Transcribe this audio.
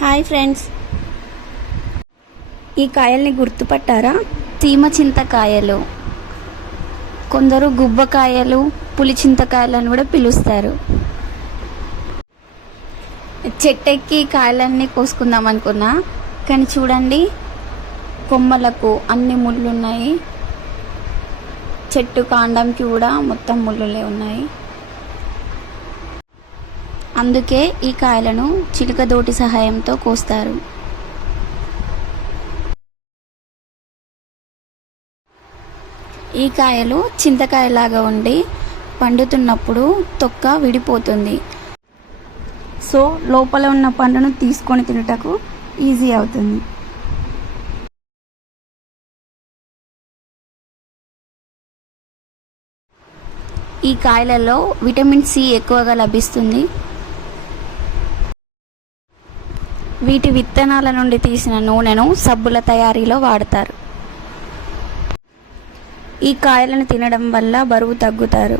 Hi friends, ఈ కాయల్ని గుర్తుపట్టారా? తీమ చింతకాయలు, కొందరు గుబ్బకాయలు, పులి చింతకాయలను కూడా పిలుస్తారు. చెట్టెక్కి కాయలన్నీ కోసుకుందాం అనుకున్నా, కానీ చూడండి కొమ్మలకు అన్ని ముళ్ళు ఉన్నాయి. చెట్టు కాండంకి కూడా మొత్తం ముళ్ళులే ఉన్నాయి. అందుకే ఈ కాయలను చిలుకదోటి సహాయంతో కోస్తారు. ఈ కాయలు చింతకాయలాగా ఉండి పండుతున్నప్పుడు తొక్క విడిపోతుంది. సో లోపల ఉన్న పండును తీసుకొని తినటకు ఈజీ అవుతుంది. ఈ కాయలలో విటమిన్ సి ఎక్కువగా లభిస్తుంది. వీటి విత్తనాల నుండి తీసిన నూనెను సబ్బుల తయారీలో వాడతారు. ఈ కాయలను తినడం వల్ల బరువు తగ్గుతారు.